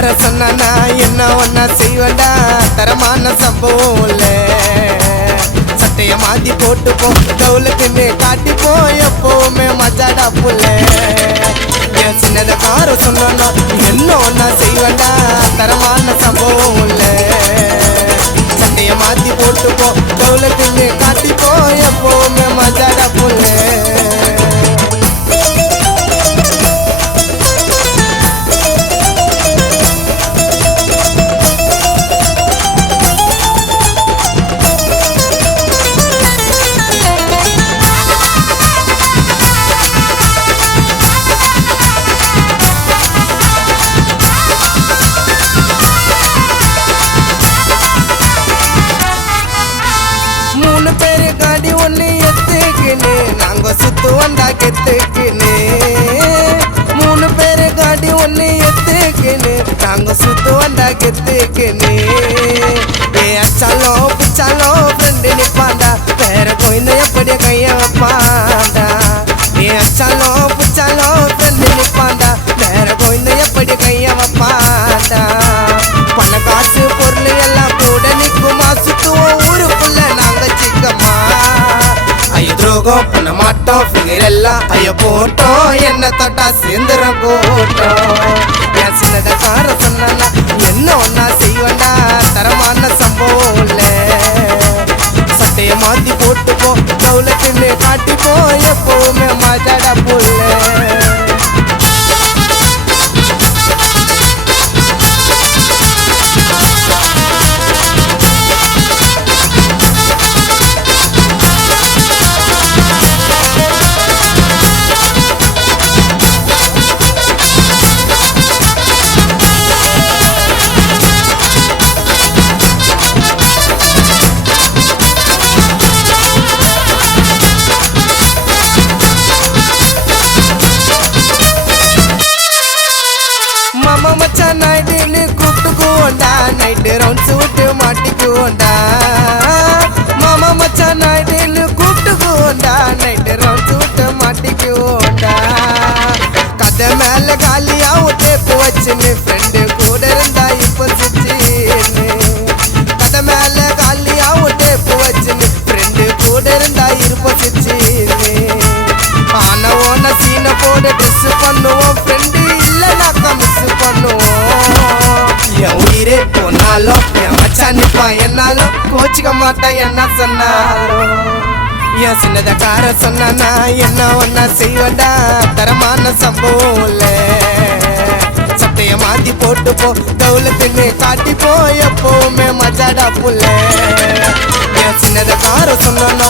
கார சொன்னா என்ன ஒன்னா செய்வடா தரமான சம்பவம் இல்ல சட்டைய மாத்தி போட்டு போ தவுலக்குன்னு காட்டி போ எப்பவுமே மஜாடா புள்ள என் சின்னத கார சொன்னா என்ன ஒன்னா செய்வடா தரமான சம்பவம் இல்ல சட்டைய மாத்தி போட்டு போ தவுலக்குன்னு காட்டி போ எப்பவுமே மஜாடா புள்ள நாங்க சுத்து வந்தா கெத்துக்குன்னு 3 பேரு காடி ஒண்ணு எத்துக்குன்னு நாங்க சுத்து வந்தா கெத்துக்குன்னு அச்சாலும் பிச்சாலும் ஃப்ரெண்டு நிப்பாண்டா வேற கோயிந்த எப்படி கைய வைப்பாண்டா அச்சாலும் பிச்சாலும் ஃப்ரெண்டு நிப்பாண்டா வேற கோயிந்த எப்படி கைய வைப்பாண்டா பண காசு பொருள் எல்லாம் கூட நிக்குமா சுத்துவோம் ஊருக்குள்ள நாங்க சிக்கம்மா துரோகம் பண்ண மாட்டோம் ஃபிகர் எல்லாம் ஐயோ போட்டோம் என்ன தொட்டா சேர்ந்துற போட்டோம் என் சின்னத கார சொன்னா என்ன ஒன்னா செய்வண்டா தரமான சம்பவம் இல்ல சட்டைய மாத்தி போட்டு போ தவுலக்குன்னு காட்டி போ எப்பவுமே மஜாடா புள்ள நைட்டு கூப்பிட்டுக்குவோண்டா நைட்டு ரவுண்ட்ஸ் விட்டு மாட்டிக்குவோண்டா மாமா மச்சான் நைட்டு கூப்பிட்டுக்குவோண்டா நைட்டு ரவுண்ட்ஸ் விட்டு மாட்டிக்குவோண்டா கதை மேல காலியாவும் டேப்பு வச்சுன்னு ஃப்ரெண்டு கூட இருந்தா இப்ப சுச்சின்னு கதை மேல காலியாவும் டேப்பு வச்சுன்னு ஃப்ரெண்டு கூட இருந்தா இருப்ப சுச்சின்னு ஆன ஓன சீன போட ட்ரெஸ் பண்ணுவோம் ஃப்ரெண்டு இல்லைனாக்கா மிஸ் பண்ணுவோம் என் உயிரே போனாலும் என் மச்சான் நிப்பான் என்னாலும் கோச்சிக்க மாட்டேன் என்ன சொன்னாலும் என் சின்னத கார சொன்னா என்ன ஒன்னா செய்வடா தரமான சம்பவம் இல்ல சட்டைய மாத்தி போட்டு போ தவுலக்குன்னு காட்டி போ எப்பவுமே மஜாடா புள்ள என் சின்னத கார சொன்னா